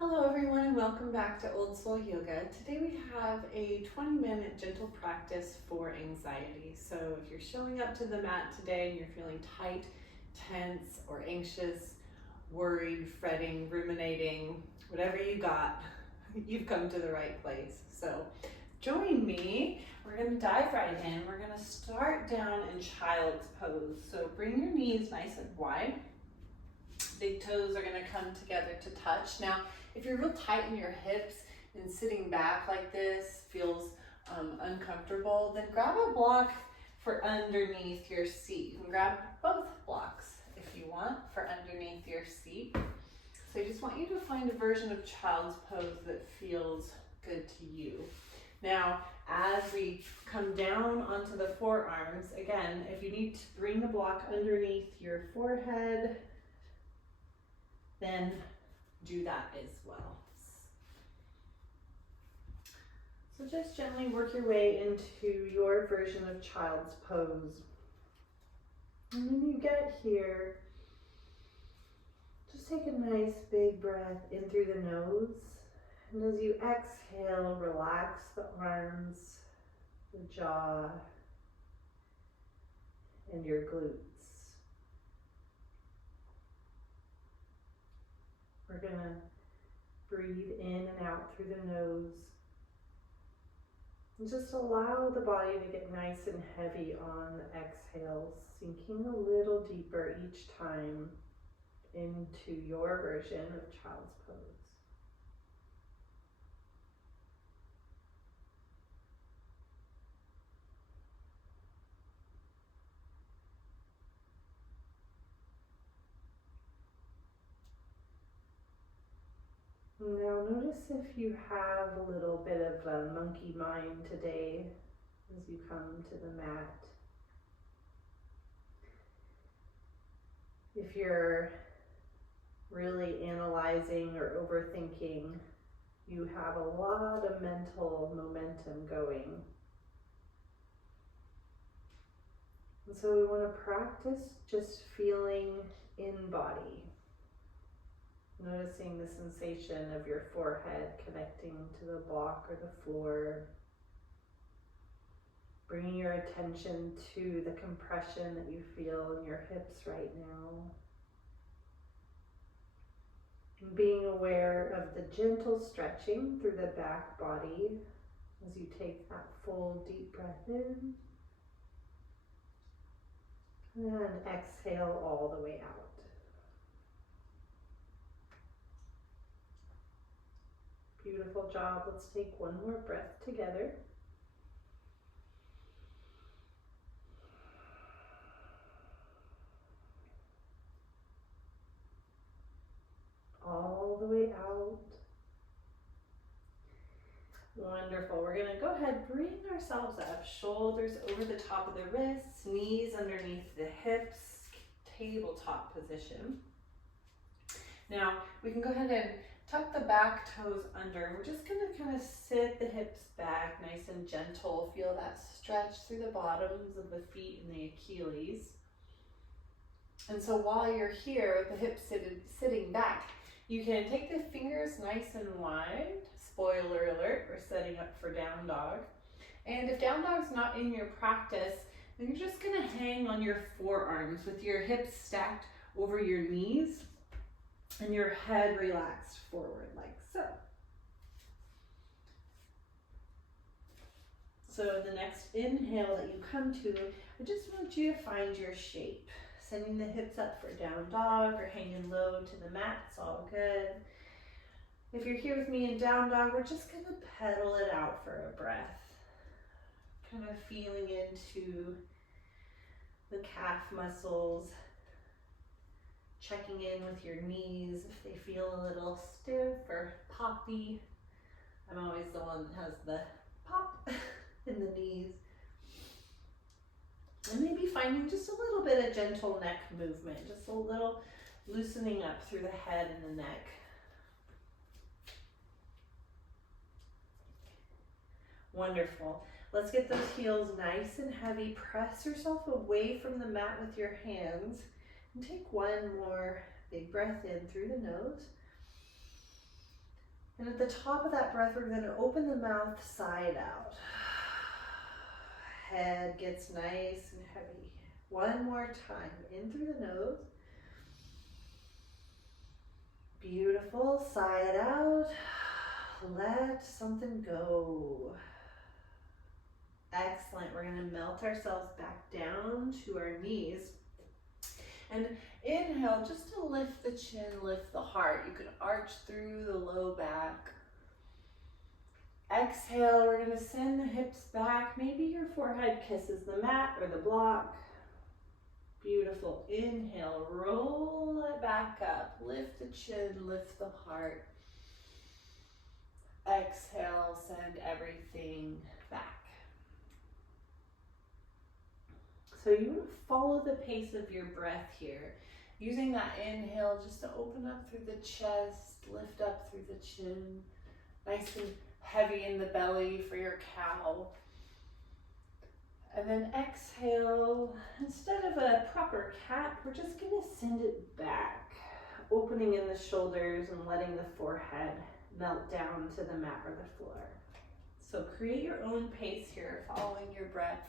Hello everyone and welcome back to Old Soul Yoga. Today we have a 20-minute gentle practice for anxiety. So if you're showing up to the mat today and you're feeling tight, tense, or anxious, worried, fretting, ruminating, whatever you got, you've come to the right place. So join me. We're going to dive right in. We're going to start down in child's pose. So bring your knees nice and wide. Big toes are going to come together to touch. Now, if you're real tight in your hips and sitting back like this feels uncomfortable, then grab a block for underneath your seat. You can grab both blocks if you want for underneath your seat. So I just want you to find a version of child's pose that feels good to you. Now, as we come down onto the forearms, again, if you need to bring the block underneath your forehead, then do that as well. So just gently work your way into your version of child's pose. And when you get here, just take a nice big breath in through the nose. And as you exhale, relax the arms, the jaw, and your glutes. We're gonna breathe in and out through the nose. And just allow the body to get nice and heavy on the exhales, sinking a little deeper each time into your version of child's pose. Now notice if you have a little bit of a monkey mind today as you come to the mat. If you're really analyzing or overthinking, you have a lot of mental momentum going. And so we want to practice just feeling in body. Noticing the sensation of your forehead connecting to the block or the floor. Bringing your attention to the compression that you feel in your hips right now. And being aware of the gentle stretching through the back body as you take that full deep breath in. And exhale all the way out. Beautiful job. Let's take one more breath together. All the way out. Wonderful. We're going to go ahead, bring ourselves up, shoulders over the top of the wrists, knees underneath the hips, tabletop position. Now, we can go ahead and tuck the back toes under. We're just going to kind of sit the hips back, nice and gentle. Feel that stretch through the bottoms of the feet and the Achilles. And so while you're here, the hips sitting back, you can take the fingers nice and wide. Spoiler alert, we're setting up for down dog. And if down dog's not in your practice, then you're just going to hang on your forearms with your hips stacked over your knees and your head relaxed forward like so. So in the next inhale that you come to, I just want you to find your shape. Sending the hips up for down dog or hanging low to the mat, it's all good. If you're here with me in down dog, we're just gonna pedal it out for a breath. Kind of feeling into the calf muscles, checking in with your knees if they feel a little stiff or poppy. I'm always the one that has the pop in the knees. And maybe finding just a little bit of gentle neck movement, just a little loosening up through the head and the neck. Wonderful. Let's get those heels nice and heavy. Press yourself away from the mat with your hands and take one more big breath in through the nose. And at the top of that breath, we're going to open the mouth side out. Head gets nice and heavy. One more time, in through the nose. Beautiful, sigh it out. Let something go. Excellent. We're going to melt ourselves back down to our knees. And inhale just to lift the chin, lift the heart. You can arch through the low back. Exhale, we're going to send the hips back. Maybe your forehead kisses the mat or the block. Beautiful. Inhale, roll it back up. Lift the chin, lift the heart. Exhale, send everything back. So you want to follow the pace of your breath here. Using that inhale just to open up through the chest, lift up through the chin. Nice and heavy in the belly for your cow. And then exhale, instead of a proper cat, we're just going to send it back, opening in the shoulders and letting the forehead melt down to the mat or the floor. So create your own pace here, following your breath.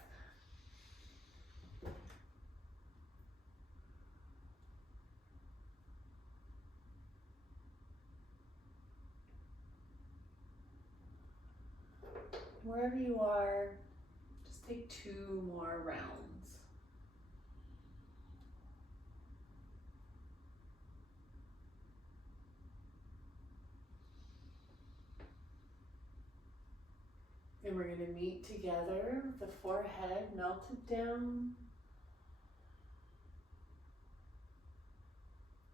Wherever you are, just take 2 more rounds. And we're going to meet together with the forehead melted down.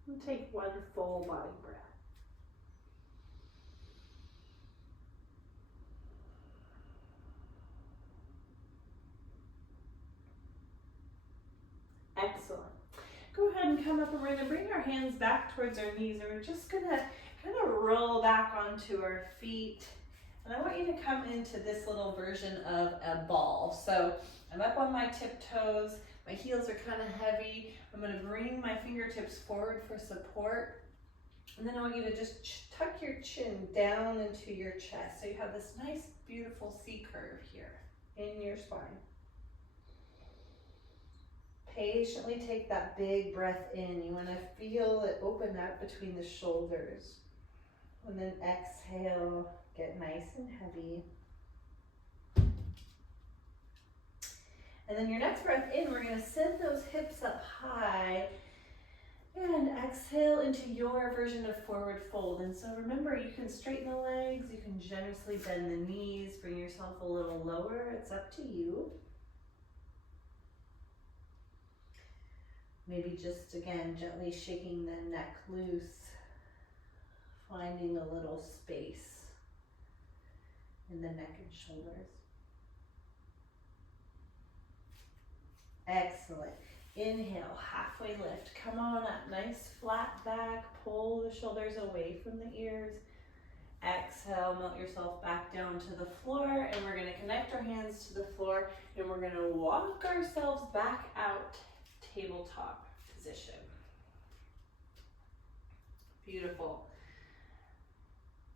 And take 1 full body breath. Excellent. Go ahead and come up, and we're going to bring our hands back towards our knees, and we're just going to kind of roll back onto our feet. And I want you to come into this little version of a ball. So I'm up on my tiptoes, my heels are kind of heavy. I'm going to bring my fingertips forward for support. And then I want you to just tuck your chin down into your chest. So you have this nice, beautiful C curve here in your spine. Patiently take that big breath in. You want to feel it open up between the shoulders. And then exhale, get nice and heavy. And then your next breath in, we're going to send those hips up high. And exhale into your version of forward fold. And so remember, you can straighten the legs, you can generously bend the knees, bring yourself a little lower. It's up to you. Maybe just, again, gently shaking the neck loose, finding a little space in the neck and shoulders. Excellent. Inhale, halfway lift. Come on up, nice flat back. Pull the shoulders away from the ears. Exhale, melt yourself back down to the floor, and we're going to connect our hands to the floor, and we're going to walk ourselves back out, tabletop position. Beautiful.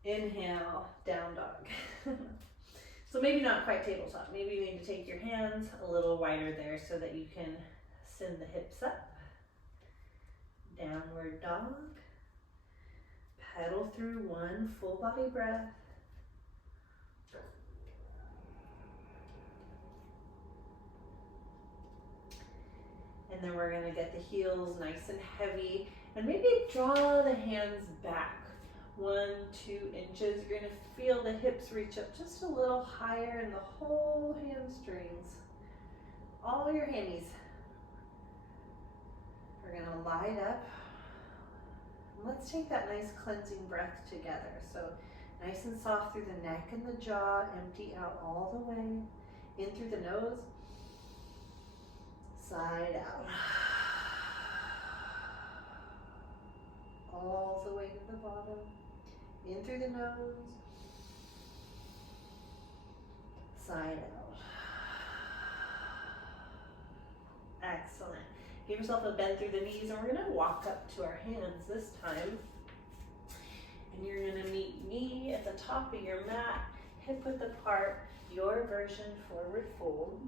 Inhale, down dog. So maybe not quite tabletop. Maybe you need to take your hands a little wider there so that you can send the hips up. Downward dog. Pedal through 1 full body breath. And then we're going to get the heels nice and heavy. And maybe draw the hands back 1-2 inches. You're going to feel the hips reach up just a little higher in the whole hamstrings. All your hammies. We're going to light up. Let's take that nice cleansing breath together. So nice and soft through the neck and the jaw. Empty out all the way. In through the nose. Side out. All the way to the bottom. In through the nose. Side out. Excellent. Give yourself a bend through the knees, and we're going to walk up to our hands this time. And you're going to meet knee top of your mat, hip width apart, your version forward fold.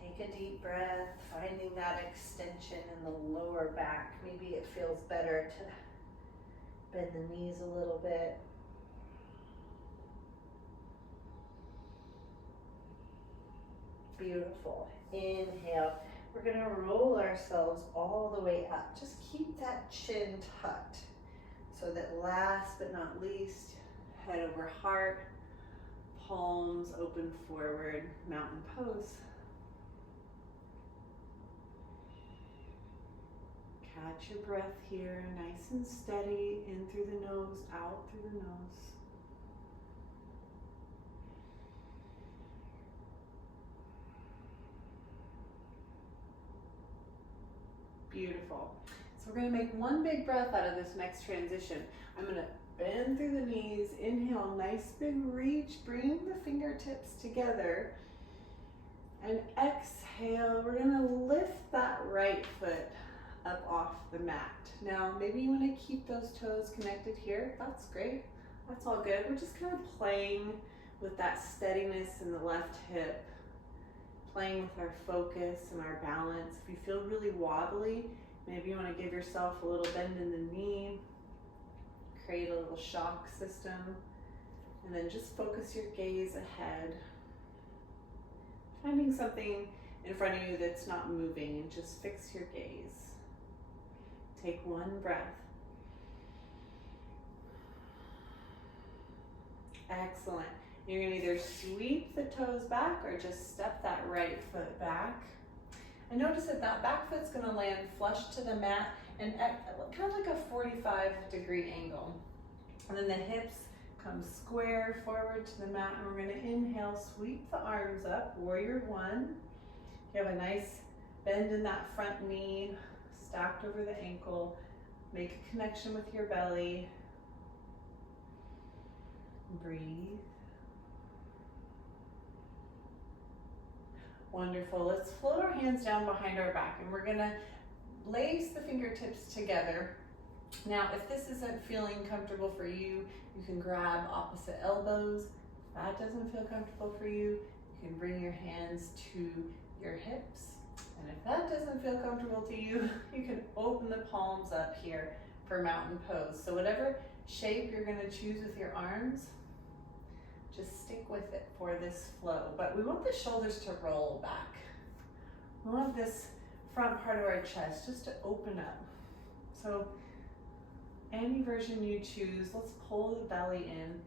Take a deep breath, finding that extension in the lower back. Maybe it feels better to bend the knees a little bit. Beautiful. Inhale. We're going to roll ourselves all the way up. Just keep that chin tucked so that last but not least, head over heart, palms open forward, mountain pose. Catch your breath here, nice and steady, in through the nose, out through the nose. Beautiful. So we're going to make one big breath out of this next transition. I'm going to bend through the knees, inhale, nice big reach, bring the fingertips together, and exhale, we're going to lift that right foot up off the mat. Now, maybe you want to keep those toes connected here. That's great. That's all good. We're just kind of playing with that steadiness in the left hip, playing with our focus and our balance. If you feel really wobbly, maybe you want to give yourself a little bend in the knee, create a little shock system, and then just focus your gaze ahead, finding something in front of you that's not moving, and just fix your gaze. Take one breath. Excellent. You're going to either sweep the toes back or just step that right foot back. And notice that that back foot's going to land flush to the mat and at kind of like a 45-degree angle. And then the hips come square forward to the mat, and we're going to inhale, sweep the arms up, warrior one. You have a nice bend in that front knee, stacked over the ankle. Make a connection with your belly. Breathe. Wonderful. Let's float our hands down behind our back, and we're gonna lace the fingertips together. Now, if this isn't feeling comfortable for you, you can grab opposite elbows. If that doesn't feel comfortable for you, you can bring your hands to your hips. And if that doesn't feel comfortable to you, you can open the palms up here for mountain pose. So whatever shape you're gonna choose with your arms, just stick with it for this flow. But we want the shoulders to roll back. We want this front part of our chest just to open up. So any version you choose, let's pull the belly in,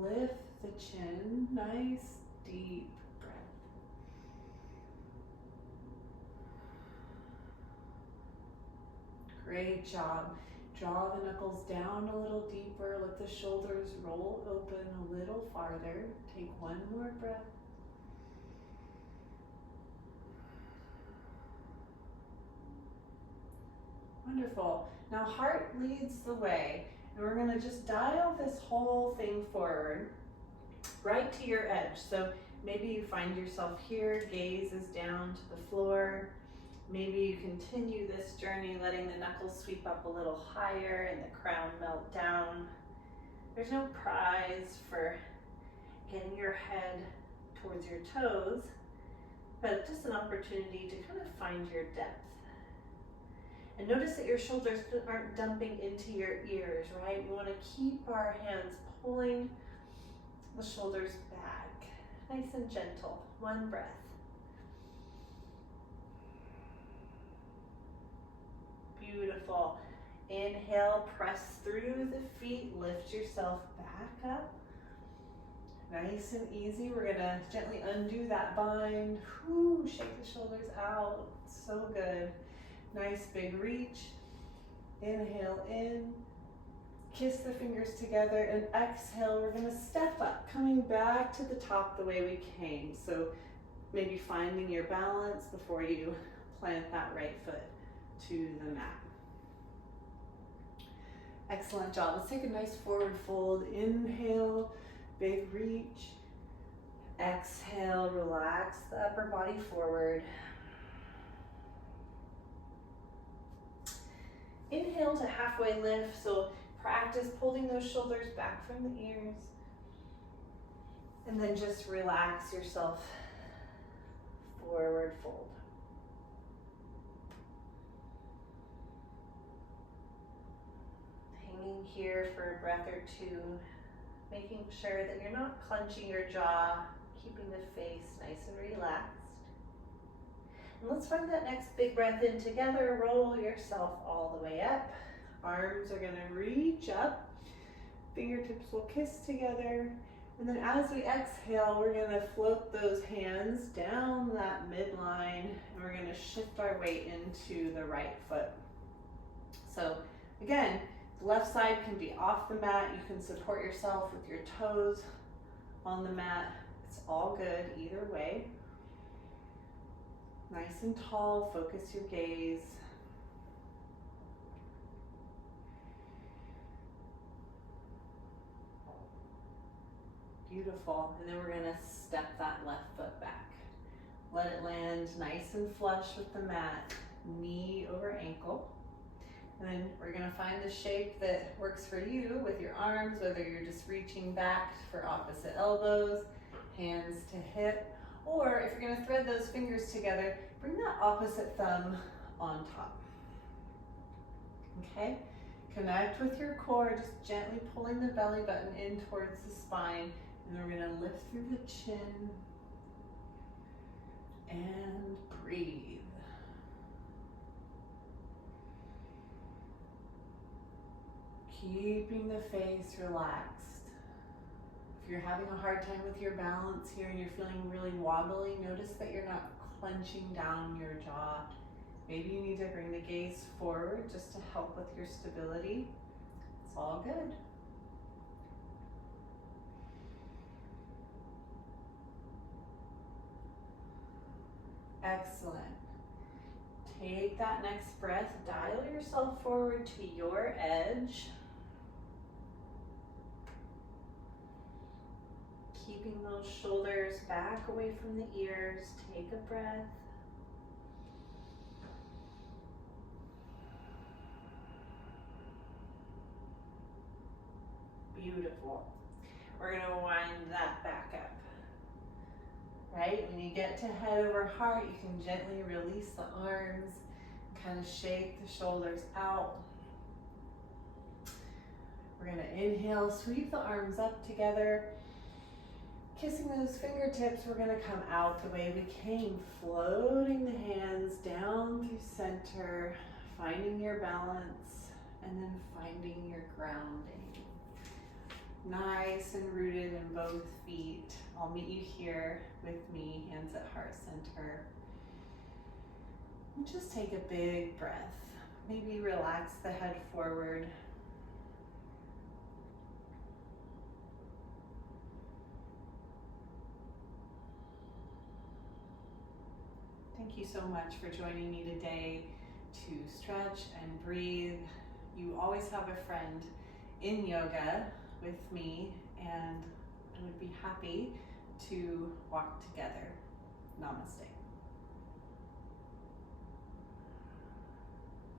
lift the chin, nice deep breath. Great job. Draw the knuckles down a little deeper. Let the shoulders roll open a little farther. Take one more breath. Wonderful. Now heart leads the way, and we're going to just dial this whole thing forward right to your edge. So maybe you find yourself here, gaze is down to the floor. Maybe you continue this journey, letting the knuckles sweep up a little higher and the crown melt down. There's no prize for getting your head towards your toes, but just an opportunity to kind of find your depth. And notice that your shoulders aren't dumping into your ears, right? We want to keep our hands pulling the shoulders back, nice and gentle. One breath. Beautiful. Inhale, press through the feet, lift yourself back up. Nice and easy. We're gonna gently undo that bind. Whew, shake the shoulders out. So good. Nice big reach. Inhale in. Kiss the fingers together, and exhale. We're gonna step up, coming back to the top the way we came. So maybe finding your balance before you plant that right foot to the mat. Excellent job. Let's take a nice forward fold. Inhale, big reach. Exhale, relax the upper body forward. Inhale. inhale to halfway lift. So practice pulling those shoulders back from the ears. And then just relax yourself, forward fold. Hanging here for a breath or two, making sure that you're not clenching your jaw, keeping the face nice and relaxed. And let's find that next big breath in together. Roll yourself all the way up. Arms are gonna reach up. Fingertips will kiss together. And then as we exhale, we're gonna float those hands down that midline, and we're gonna shift our weight into the right foot. So again, the left side can be off the mat. You can support yourself with your toes on the mat. It's all good either way. Nice and tall, focus your gaze. Beautiful. And then we're gonna step that left foot back. Let it land nice and flush with the mat, knee over ankle. And then we're gonna find the shape that works for you with your arms, whether you're just reaching back for opposite elbows, hands to hip, or if you're gonna thread those fingers together, bring that opposite thumb on top. Okay? Connect with your core, just gently pulling the belly button in towards the spine. And then we're gonna lift through the chin and breathe. Keeping the face relaxed. If you're having a hard time with your balance here and you're feeling really wobbly, notice that you're not clenching down your jaw. Maybe you need to bring the gaze forward just to help with your stability. It's all good. Excellent. Take that next breath, dial yourself forward to your edge. Keeping those shoulders back away from the ears, take a breath. Beautiful. We're gonna wind that back up. Right? When you get to head over heart, you can gently release the arms, kind of shake the shoulders out. We're gonna inhale, sweep the arms up together. Kissing those fingertips, we're gonna come out the way we came, floating the hands down through center, finding your balance, and then finding your grounding. Nice and rooted in both feet. I'll meet you here with me, hands at heart center. And just take a big breath. Maybe relax the head forward. Thank you so much for joining me today to stretch and breathe. You always have a friend in yoga with me, and I would be happy to walk together. Namaste.